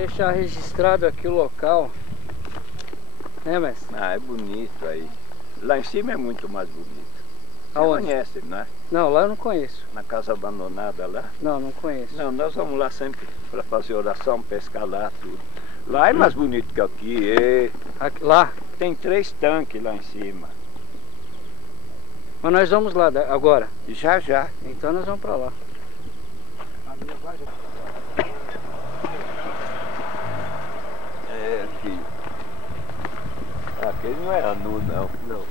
deixar registrado aqui o local. Né, mestre? Ah, é bonito aí. Lá em cima é muito mais bonito. Você Aonde? conhece, não é? Não, lá eu não conheço. Na casa abandonada lá? Não, não conheço. Não, nós vamos lá sempre para fazer oração, pescar lá, tudo. Lá é mais bonito que aqui. Lá? Tem 3 tanques lá em cima. Mas nós vamos lá agora. Já, já. Então nós vamos para lá. É aqui. Aquele não é anu, não. Não.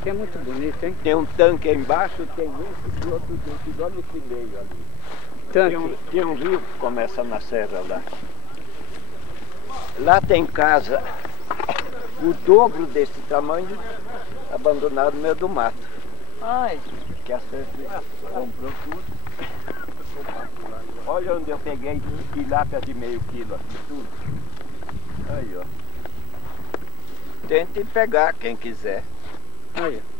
Aqui é muito bonito, hein? Tem um tanque aí embaixo, tem esse e outro tanque, olha esse meio ali. Tanque. Tem um rio que começa na serra lá. Lá tem casa, o dobro desse tamanho, abandonado no meio do mato. Ai. Que a serra comprou tudo. Olha onde eu peguei tilápia de meio quilo aqui, tudo. Aí, ó. Tente pegar quem quiser. Aí, ó.